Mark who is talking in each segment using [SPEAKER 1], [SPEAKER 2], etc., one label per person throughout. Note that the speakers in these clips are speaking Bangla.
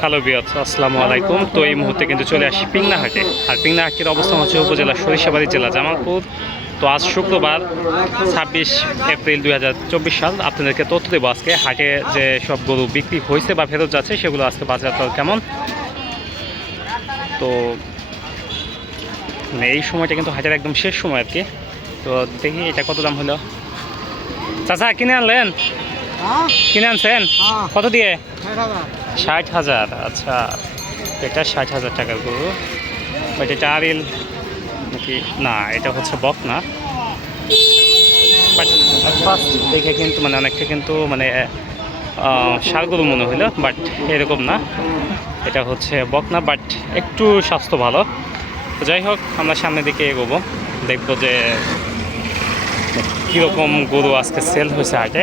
[SPEAKER 1] হ্যালো বিয়ত আসসালামু আলাইকুম। তো এই মুহূর্তে কিন্তু চলে আসি পিংনাহাটে। আর পিংনাহাটের অবস্থান হচ্ছে উপজেলা সরিষাবাড়ি জেলা জামালপুর। তো আজ শুক্রবার ছাব্বিশ এপ্রিল দুই হাজার চব্বিশ সাল। আপনাদেরকে তথ্য দেবো আজকে হাটে যে সব গরু বিক্রি হয়েছে বা ফেরত যাচ্ছে সেগুলো আজকে বাজার দর কেমন? তো মানে এই সময়টা কিন্তু হাটের একদম শেষ সময় আর কি। তো দেখি এটা কত দাম হলো। চাচা কিনে আনলেন? কিনে আনছেন? কত দিয়ে? ষাট হাজার আচ্ছা। এটা ষাট হাজার টাকার গরু। বাট এটা আরিল নাকি? না, এটা হচ্ছে বক না বাট ফার্স্ট দেখে কিন্তু মানে অনেকটা কিন্তু মানে সার গরু মনে হইল বাট এরকম না। এটা হচ্ছে বক না বাট একটু স্বাস্থ্য ভালো। যাই হোক, আমরা সামনের দিকে এগোবো। দেখব যে, কীরকম গরু আজকে সেল হয়েছে হাটে।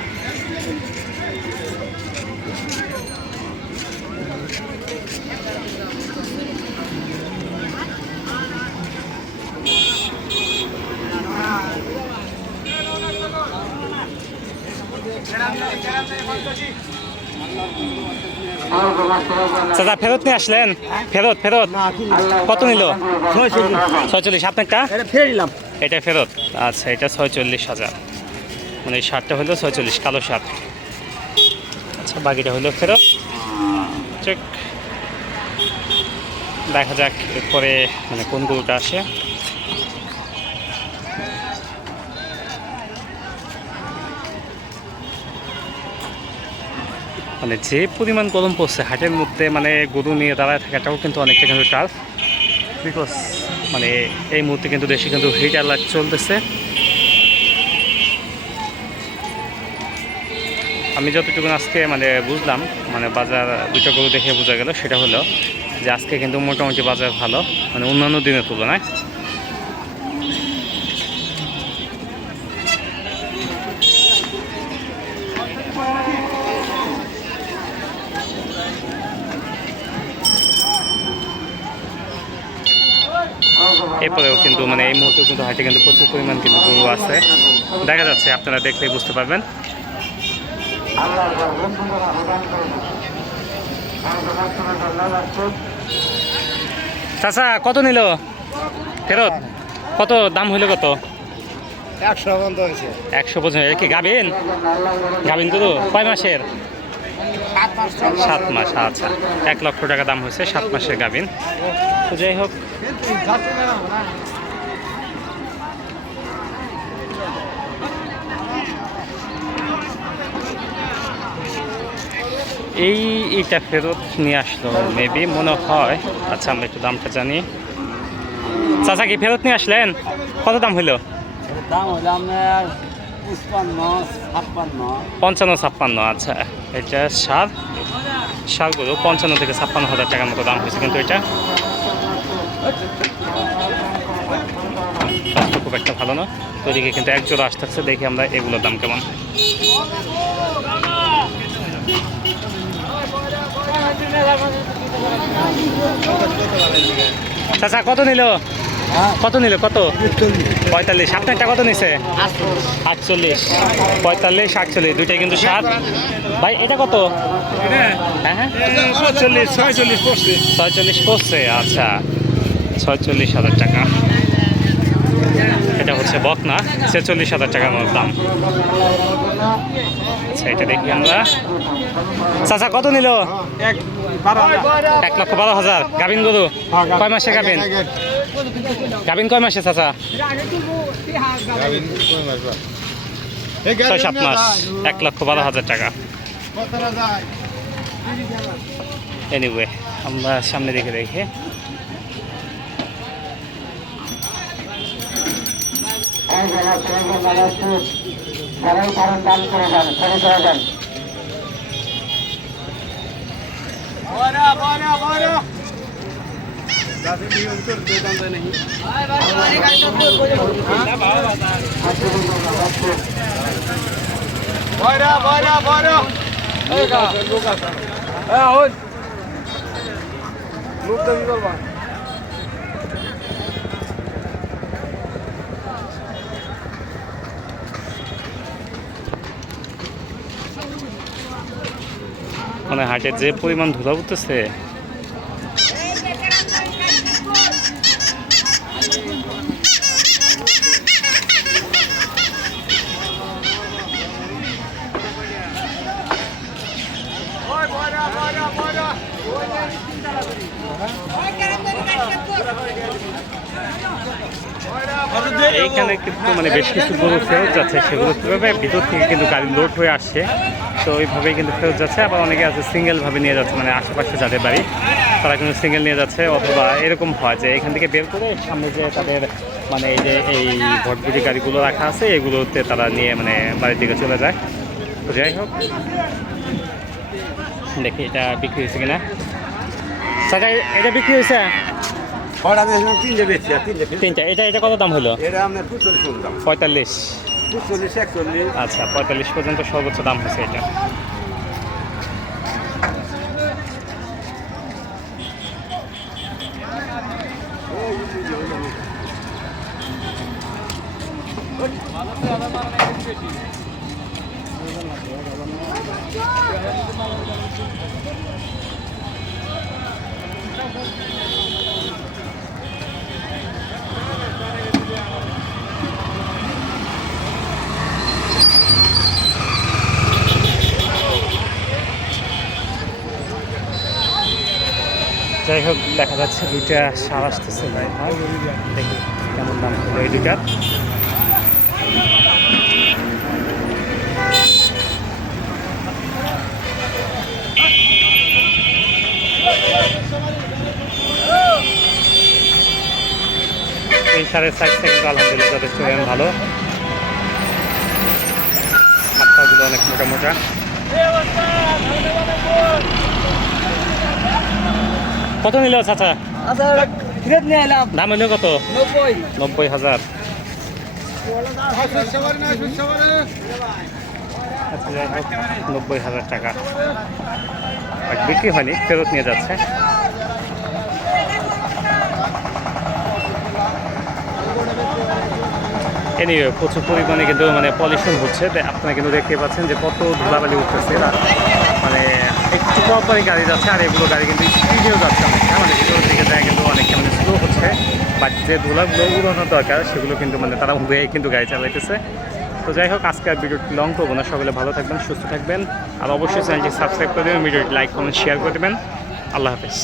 [SPEAKER 1] চাচা ফেরত নিয়ে আসলেন? ফেরত ফেরত। কত নিল? ছয়চল্লিশ। আপনারটা
[SPEAKER 2] এটা ফিরে দিলাম
[SPEAKER 1] এটা ফেরত। আচ্ছা এটা ছয়চল্লিশ হাজার। মানে এই শার্টটা হলো ছয়চল্লিশ কালো শার্ট। আচ্ছা বাকিটা হলো ফেরত। চেক। দেখা যাক এরপরে মানে কোন গরুটা আসে। মানে যে পরিমাণ গরম পড়ছে, হাটের মধ্যে মানে গরু নিয়ে দাঁড়ায় থাকাটাও কিন্তু অনেকটা কিন্তু টাফ বিকজ মানে এই মুহূর্তে কিন্তু দেশে কিন্তু হিট অ্যালার্ট চলতেছে। আমি যতটুকু আজকে মানে বুঝলাম মানে বাজার দুটো গরু দেখে বোঝা গেল, সেটা হলো যে আজকে কিন্তু মোটামুটি বাজার ভালো মানে অন্যান্য দিনের তুলনায়। এরপরেও কিন্তু মানে এই মুহূর্তে কিন্তু হাটে কিন্তু প্রচুর পরিমাণ কিন্তু গরু আছে। দেখা যাচ্ছে আপনারা দেখলেই বুঝতে পারবেন। চাচা কত নিল? ফেরত? কত? দাম হইল কত?
[SPEAKER 2] একশো হয়েছে।
[SPEAKER 1] একশো পর্যন্ত কি গাবিন গাবিন গরু? কয় মাসের? সাত মাস আচ্ছা। এক লক্ষ টাকা দাম হয়েছে সাত মাসের গাবিন তো যাই হোক। এই এটা ফেরত নিয়ে আসলো মেবি মনে হয়। আচ্ছা আমরা একটু দামটা জানি। চাচা কি ফেরত নিয়ে আসলেন? কত দাম হইল?
[SPEAKER 2] দাম আপনার
[SPEAKER 1] পঞ্চান্ন ছাপ্পান্ন। আচ্ছা। এটা সার সারগুলো পঞ্চান্ন থেকে ছাপ্পান্ন হাজার টাকার মতো দাম হয়েছে কিন্তু এটা। খুব একটা ভালো না। তো ওদিকে কিন্তু এক জোড়া আসতেছে দেখি আমরা এগুলোর দাম কেমন। চাচা কত নিল? কত নিল? কত? পঁয়তাল্লিশ। আপনারটা কত নিছে? আটচল্লিশ। পঁয়তাল্লিশ আটচল্লিশ। দুইটাই কিন্তু সাত। ভাই এটা কত? হ্যাঁ হ্যাঁ।
[SPEAKER 2] চল্লিশ ছয়চল্লিশ পড়ছে।
[SPEAKER 1] ছয়চল্লিশ পড়ছে আচ্ছা। ছয়চল্লিশ হাজার টাকা। এটা হচ্ছে বকনা ছেচল্লিশ হাজার টাকার মতো দাম। আচ্ছা এটা দেখি আমরা। চাচা কত নিল?
[SPEAKER 2] এক
[SPEAKER 1] লক্ষ বারো হাজার। গাবিন গরু? কয় মাসে গাবিন? গাবিন কয় মাসে চাচা? ছয় সাত মাস। এক লক্ষ বারো হাজার টাকা। এনিওয়ে আমরা সামনে দেখে দেখি।
[SPEAKER 2] যারা প্রয়োজন যারা সুচ যারাই কারণ দান করে যান করে দেওয়া যান बड़ा बड़ा बड़ा होगा होगा सर ए होल लोग तो भी करवा
[SPEAKER 1] মানে হাটের যে পরিমাণ ধুলা উঠতেছে এইখানে কিন্তু মানে বেশ কিছু গরু ফেরত যাচ্ছে সেগুলো কীভাবে? ভিতর থেকে কিন্তু গাড়ি লোড হয়ে আসছে। তো ওইভাবেই কিন্তু ফেরত যাচ্ছে। আবার অনেকে আছে সিঙ্গেলভাবে নিয়ে যাচ্ছে মানে আশেপাশে যাদের বাড়ি, তারা কিন্তু সিঙ্গেল নিয়ে যাচ্ছে। অথবা এরকম হয় যে এখান থেকে বের করে সামনে যে তাদের মানে এই যে এই ভটভটি গাড়িগুলো রাখা আছে, এগুলোতে তারা নিয়ে মানে বাড়ির দিকে চলে যায়। তো যাই হোক। দেখি এটা বিক্রি হয়েছে কিনা। এটা বিক্রি হয়েছে?
[SPEAKER 2] বয়রা দেখলাম তিনটে বেচছি আর তিনটে
[SPEAKER 1] তিনটা এটা এটা কত দাম হলো?
[SPEAKER 2] এটা আপনার পুচল্লিশ দাম।
[SPEAKER 1] পঁয়তাল্লিশ।
[SPEAKER 2] পুচল্লিশ একচল্লিশ।
[SPEAKER 1] আচ্ছা পঁয়তাল্লিশ পর্যন্ত সর্বোচ্চ দাম হয়েছে এটা। যাই হোক, দেখা যাচ্ছে দুইটা সার আসতেছে, ভাই। দেখি কেমন দাম হলো এই এই সারের সাইজটা থেকে আলহামদুলিল্লাহ যথেষ্ট ভালো। হাত পাগুলো অনেক মোটা মোটা কত নিল চাচা?
[SPEAKER 2] আচ্ছা
[SPEAKER 1] দাম হইল কত?
[SPEAKER 2] নব্বই।
[SPEAKER 1] হাজার। নব্বই হাজার টাকা। বিক্রি হয়নি ফেরত নিয়ে যাচ্ছে। এনিওয়ে প্রচুর পরিমাণে কিন্তু মানে পলিউশন হচ্ছে আপনারা কিন্তু দেখতে পাচ্ছেন যে কত ধুলাবালি উঠতেছে না মানে একটু পরপরই গাড়ি যাচ্ছে, আর এগুলো গাড়ি কিন্তু স্পিডেও যাচ্ছে অনেকটা মানে ভিতরের দিকে যায় কিন্তু অনেকটা মানে স্লো হচ্ছে। বাট যে ধুলাগুলো উড়ানোর দরকার, সেগুলো কিন্তু মানে তারা উড়ে কিন্তু গাড়ি চালাইতেছে। তো যাই হোক, আজকে আর ভিডিওটি লং করব না। সকলে ভালো থাকবেন, সুস্থ থাকবেন। আর অবশ্যই চ্যানেলটি সাবস্ক্রাইব করে দেবেন, ভিডিওটি লাইক কমেন্ট শেয়ার করে দেবেন। আল্লাহ হাফেজ।